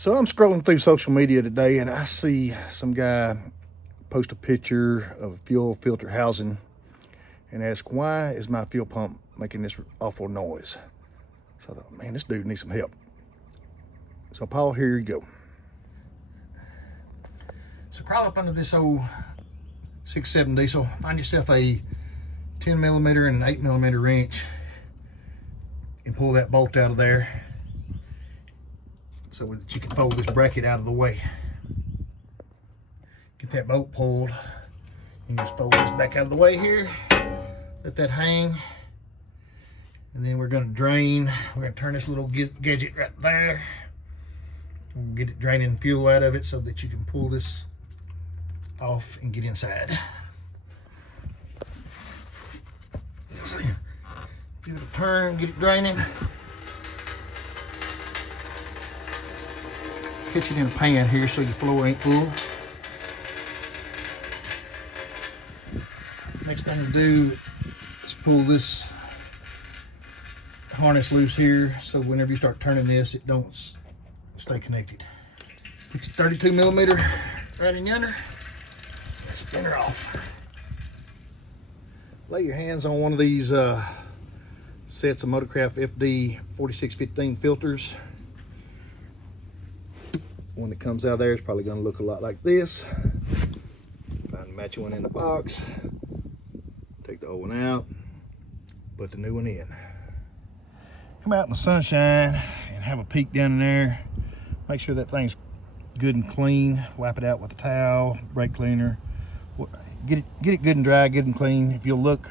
So I'm scrolling through social media today and I see some guy post a picture of a fuel filter housing and ask, why is my fuel pump making this awful noise? So I thought, man, this dude needs some help. So Paul, here you go. So crawl up under this old 6.7 diesel, find yourself a 10 millimeter and an 8 millimeter wrench and pull that bolt out of there so that you can fold this bracket out of the way. Get that bolt pulled and just fold this back out of the way here. Let that hang. And then we're going to drain. We're going to turn this little gadget right there. We'll get it draining fuel out of it so that you can pull this off and get inside. Let's see. Give it a turn, get it draining. Catch it in a pan here so your floor ain't full. Next thing to do is pull this harness loose here so whenever you start turning this, it don't stay connected. Put your 32 millimeter right in yonder. Spin her off. Lay your hands on one of these sets of Motorcraft FD 4615 filters. One that comes out of there is probably going to look a lot like this. Find a matching one in the box. Take the old one out. Put the new one in. Come out in the sunshine and have a peek down in there. Make sure that thing's good and clean. Wipe it out with a towel, brake cleaner. Get it good and dry, good and clean. If you'll look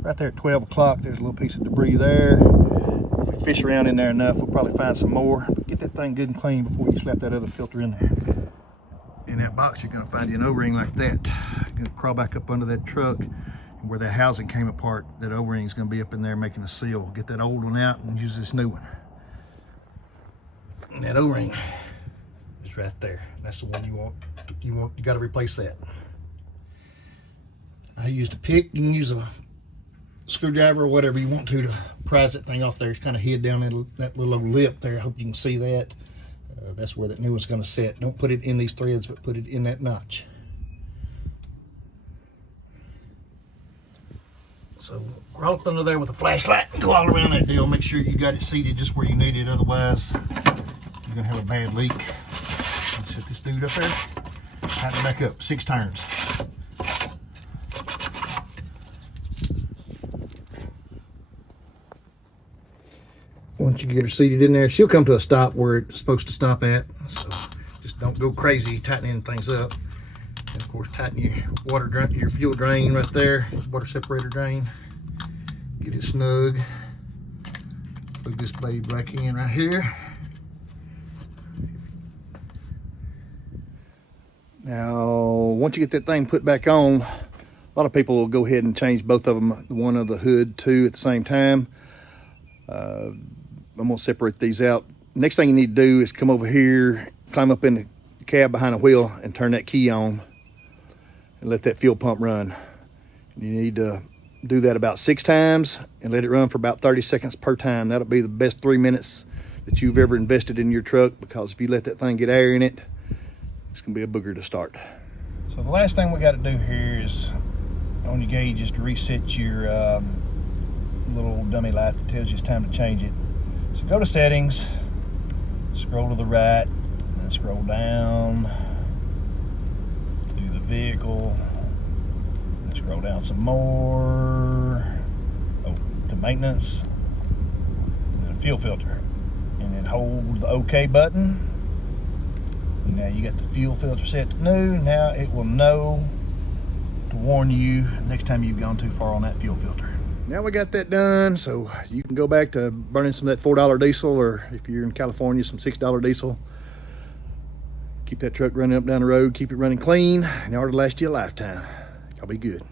right there at 12 o'clock, there's a little piece of debris there. If we fish around in there enough, we'll probably find some more. But get that thing good and clean before you slap that other filter in there. In that box, you're gonna find you an O-ring like that. You're gonna crawl back up under that truck, and where that housing came apart, that O-ring is gonna be up in there making a seal. Get that old one out and use this new one. And that O-ring is right there. That's the one you want. You gotta replace that. I used a pick. You can use a screwdriver or whatever you want to prise that thing off there. It's kind of hid down that little lip there. I hope you can see that. That's where that new one's going to set. Don't put it in these threads, but put it in that notch. So crawl up under there with a flashlight and go all around that deal. Make sure you got it seated just where you need it. Otherwise, you're going to have a bad leak. Set this dude up there. Tighten it back up. 6 turns. Once you get her seated in there, she'll come to a stop where it's supposed to stop at. So just don't go crazy tightening things up. And of course, tighten your water drain, your fuel drain right there, water separator drain. Get it snug. Plug this baby back in right here. Now, once you get that thing put back on, a lot of people will go ahead and change both of them, one of the hood too, at the same time. I'm gonna separate these out. Next thing you need to do is come over here, climb up in the cab behind the wheel and turn that key on and let that fuel pump run. You need to do that about 6 times and let it run for about 30 seconds per time. That'll be the best 3 minutes that you've ever invested in your truck, because if you let that thing get air in it, it's gonna be a booger to start. So the last thing we got to do here is on your gauge is to reset your little dummy light that tells you it's time to change it. So go to settings, scroll to the right, then scroll down to the vehicle, and scroll down some more, to maintenance, and then fuel filter, and then hold the OK button. Now you got the fuel filter set to new. Now it will know to warn you next time you've gone too far on that fuel filter. Now we got that done, so you can go back to burning some of that $4 diesel, or if you're in California, some $6 diesel. Keep that truck running up down the road, keep it running clean, and it ought to last you a lifetime. Y'all be good.